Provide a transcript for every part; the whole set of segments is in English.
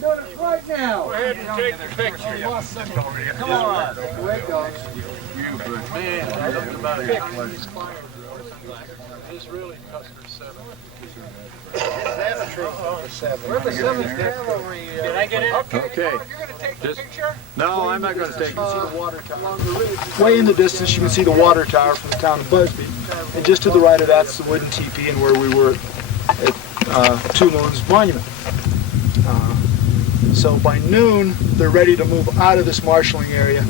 doing it right now. Go ahead and take the picture. Come on. Away, dogs. Man, I looked about it. It's really Custer's 7. That's true. Where the 7th cavalry? Did I get it? Okay. You're going to take the picture? No, I'm not going to take it. Way in the distance, you can see the water tower from the town of Busby. And just to the right of that's the wooden teepee and where we were at Two Moons Monument. So by noon, they're ready to move out of this marshalling area,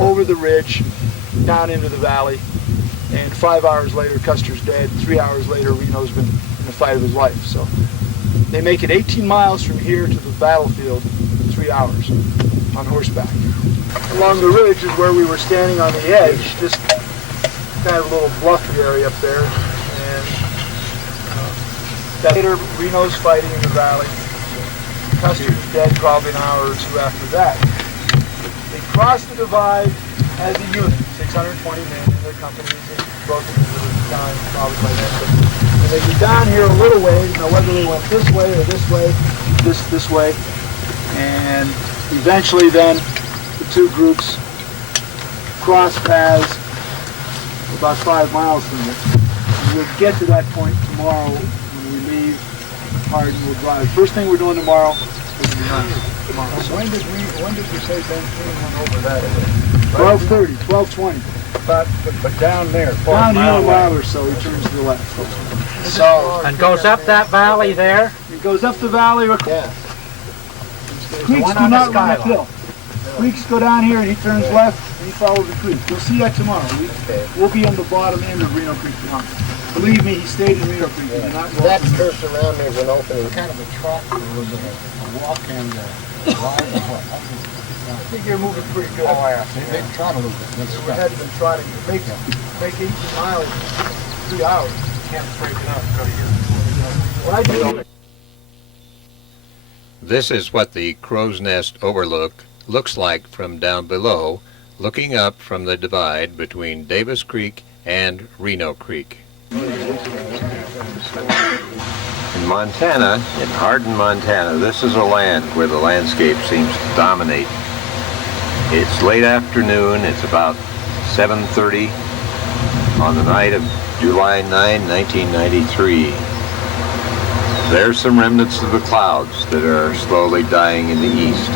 over the ridge, down into the valley. And 5 hours later, Custer's dead. 3 hours later, Reno's been in the fight of his life. So they make it 18 miles from here to the battlefield in 3 hours on horseback. Along the ridge is where we were standing on the edge, just kind of a little bluffy area up there. And later, Reno's fighting in the valley. Custer's dead probably an hour or two after that. They crossed the divide as a unit, 620 men in their companies, and broken into the town probably by then. But when they get down here a little ways, now whether they went this way or this way, this way, and eventually then the two groups cross paths about 5 miles from here. And we'll get to that point tomorrow when we leave Hardin. We'll drive. First thing we're doing tomorrow is the hunt. When did you say Ben King went over that? 12:30, 12:20. But down there. Down here a mile or so, he turns to the left. So. And goes up that valley there? It goes up the valley. Yeah. Creeks do not run uphill. Creeks go down here and he turns left and he follows the creek. You'll see that tomorrow. We'll be on the bottom end of Reno Creek tomorrow. Believe me, he stayed in Reno Creek. That curse around there is an opening. Kind of a trot, or was it a walk and ride or what? I think you're moving pretty good. Oh, yeah. They trot a little bit. We hadn't been trotting. Make 18 miles in 3 hours. Can't break it up. What I do. This is what the Crow's Nest overlook looks like from down below, looking up from the divide between Davis Creek and Reno Creek. In Montana, in Hardin, Montana, this is a land where the landscape seems to dominate. It's late afternoon, it's about 7:30 on the night of July 9, 1993. There's some remnants of the clouds that are slowly dying in the east.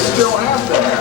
Still have that.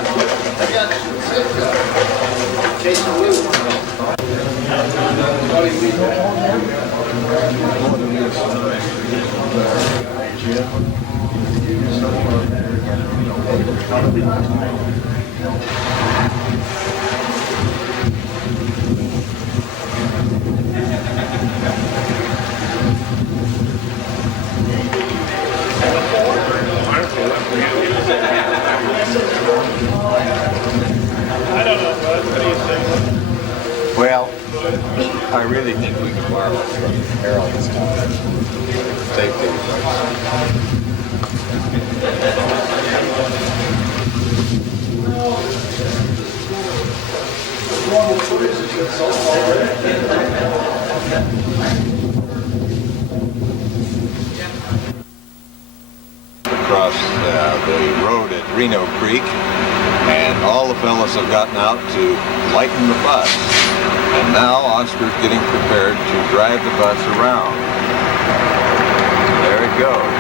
Well, I really think we can borrow from Harold's safety advice. Across the road at Reno Creek, and all the fellas have gotten out to lighten the bus. And now Oscar's getting prepared to drive the bus around. There it goes.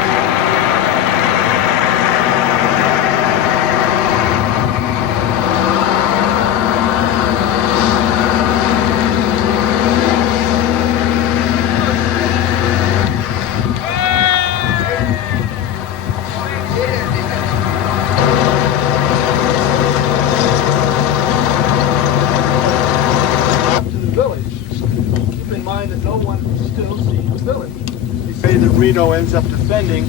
That Reno ends up defending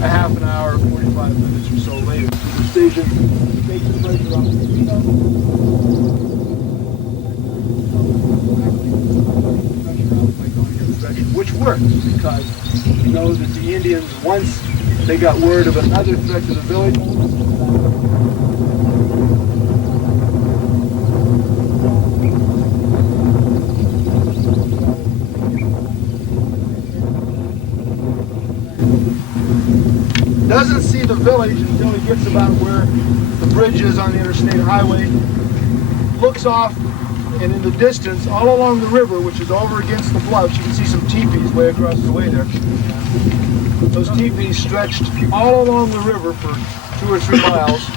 a half an hour, 45 minutes or so later. The station takes the pressure off of Reno. Which works because you know that the Indians, once they got word of another threat to the village, doesn't see the village until he gets about where the bridge is on the interstate highway, looks off, and in the distance, all along the river, which is over against the bluffs, you can see some teepees way across the way there. Those teepees stretched all along the river for 2 or 3 miles.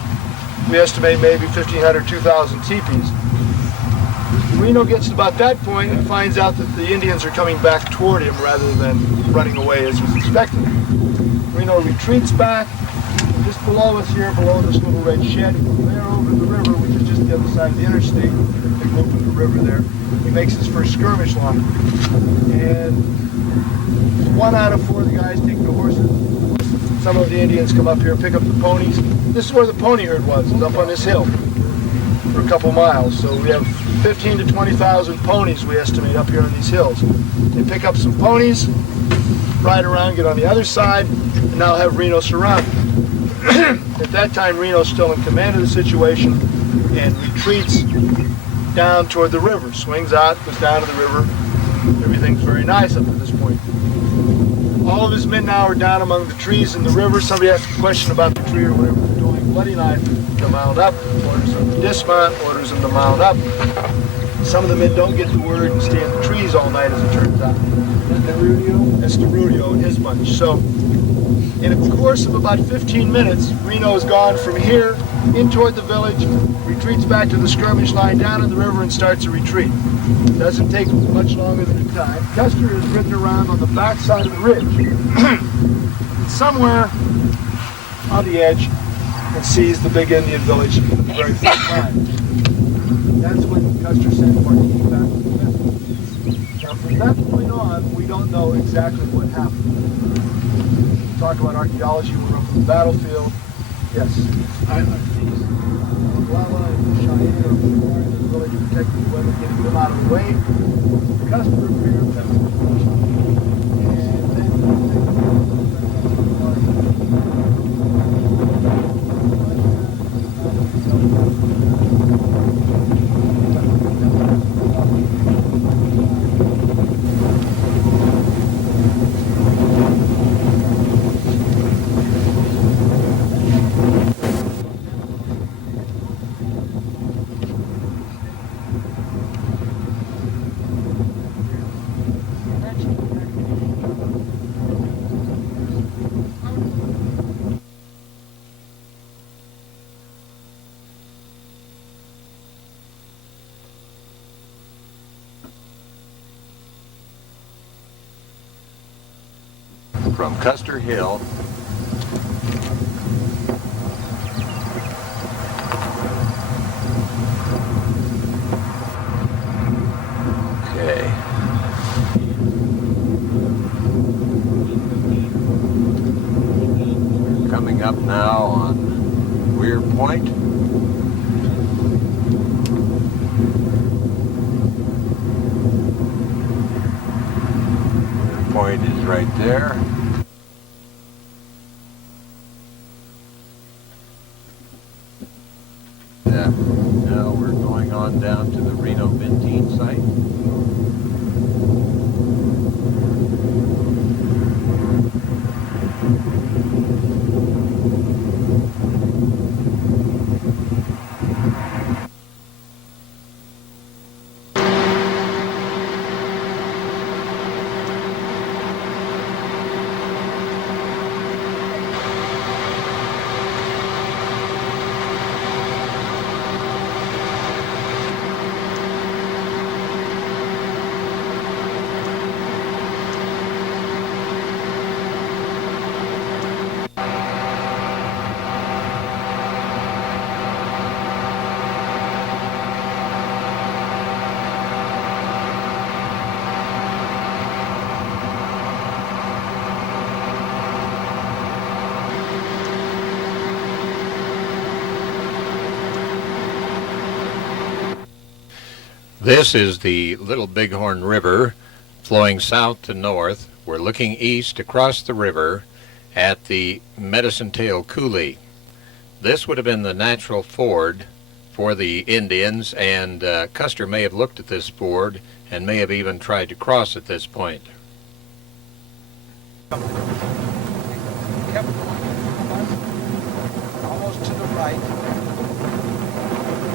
We estimate maybe 1,500, 2,000 teepees. Reno gets to about that point and finds out that the Indians are coming back toward him rather than running away as was expected. Reno retreats back, just below us here, below this little red shed, there over the river, which is just the other side of the interstate. They go from the river there. He makes his first skirmish line. And 1 out of 4 of the guys take the horses. Some of the Indians come up here, pick up the ponies. This is where the pony herd was, up on this hill for a couple miles. So we have 15 to 20,000 ponies, we estimate, up here on these hills. They pick up some ponies, ride around, get on the other side, and now have Reno surrounded. At that time, Reno's still in command of the situation and retreats down toward the river. Swings out, goes down to the river. Everything's very nice up to this point. All of his men now are down among the trees in the river. Somebody asks a question about the tree or whatever they're doing. Bloody knife to mount up, orders them to dismount, orders them to mount up. Some of the men don't get the word and stay in the trees all night, as it turns out. That's the Rudio and his bunch. So, in a course of about 15 minutes, Reno is gone from here in toward the village, retreats back to the skirmish line down in the river and starts a retreat. Doesn't take much longer than a time. Custer is ridden around on the back side of the ridge, somewhere on the edge, and sees the big Indian village for the very first time. That's when Custer sent Marquis back to the village. Now, from that point on, we don't know exactly what happened. Talk about archaeology, we're up from the battlefield. Yes. Oglala and Cheyenne are in the village protecting the women, getting them out of the way. Custer appeared, and then from Custer Hill okay. We're coming up now on Weir Point. Point is right there. Yeah. Now we're going on down to the Reno Bentine site. This is the Little Bighorn River flowing south to north. We're looking east across the river at the Medicine Tail Coulee. This would have been the natural ford for the Indians, and Custer may have looked at this ford and may have even tried to cross at this point. Kept going almost to the right.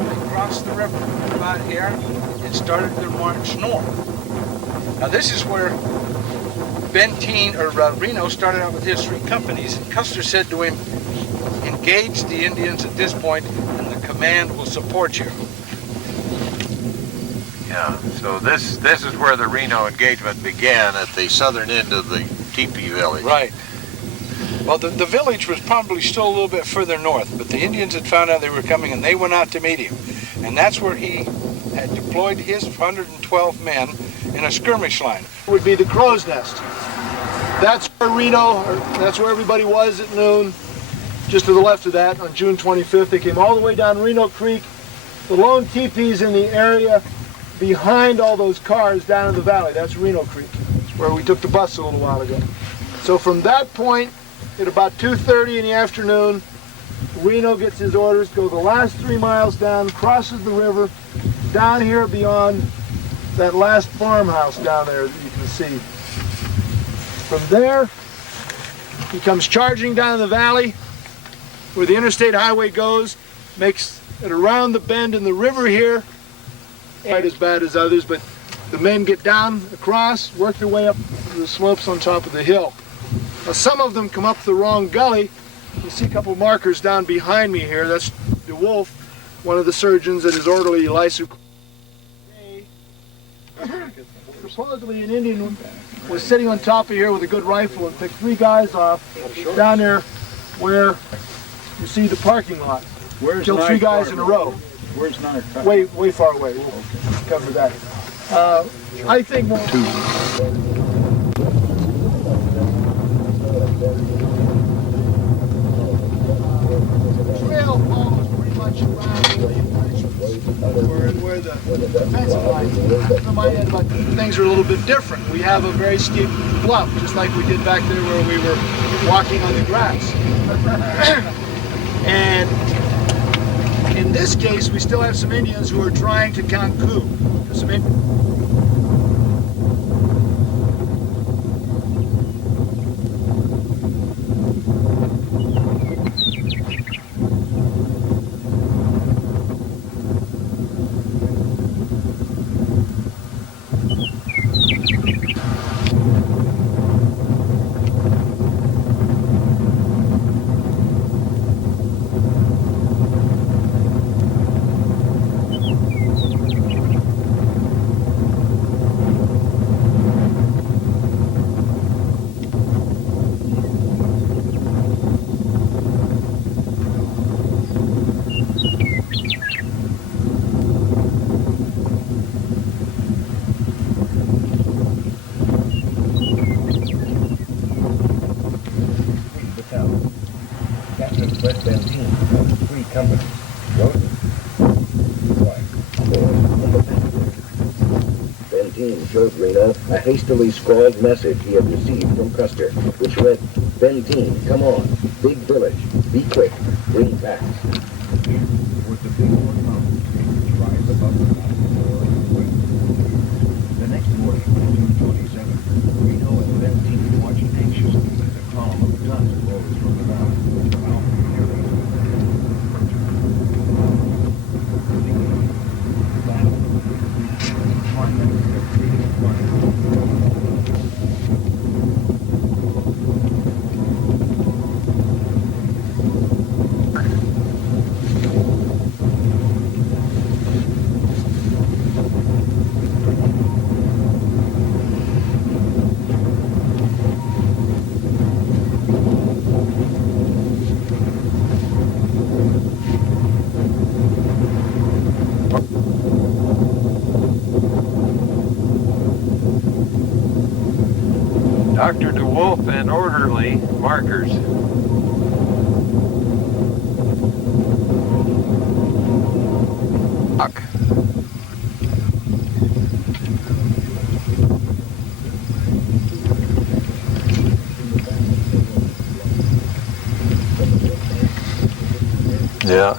They crossed the river about here and started their march north. Now this is where Bentine or Reno started out with his 3 companies. Custer said to him, engage the Indians at this point and the command will support you. Yeah, so this is where the Reno engagement began, at the southern end of the teepee village. Right. Well, the village was probably still a little bit further north, but the Indians had found out they were coming and they went out to meet him. And that's where he had deployed his 112 men in a skirmish line. Would be the Crow's Nest. That's where Reno, or that's where everybody was at noon. Just to the left of that, on June 25th, they came all the way down Reno Creek. The lone teepees in the area behind all those cars down in the valley, that's Reno Creek. That's where we took the bus a little while ago. So from that point, at about 2:30 in the afternoon, Reno gets his orders, go the last 3 miles down, crosses the river, down here beyond that last farmhouse down there that you can see. From there, he comes charging down the valley where the interstate highway goes, makes it around the bend in the river here. Quite as bad as others, but the men get down across, work their way up the slopes on top of the hill. Now some of them come up the wrong gully. You see a couple markers down behind me here. That's DeWolf, one of the surgeons, and his orderly Elisu. Supposedly an Indian was sitting on top of here with a good rifle and picked 3 guys off down there where you see the parking lot. Killed 3 guys in a row. Where's Knife? Way far away. We'll cover that. I think more. Trail follows pretty much around where the defensive line is. I might add, but things are a little bit different. We have a very steep bluff, just like we did back there where we were walking on the grass. And in this case, we still have some Indians who are trying to count coup. Fred Bentine owns 3 companies. Joseph, wife, Ford, and the Bentley. Bentine showed Reno a hastily scrawled message he had received from Custer, which read, "Bentine, come on, big village, be quick, bring facts." Here was the Big Horn Mountains, which rise above the mountain floor of the west. The next morning, June 27, Reno and Bentine watched anxiously as a column of dust rose from the valley, bound nearly to the Dr. DeWolf and orderly markers. Yeah.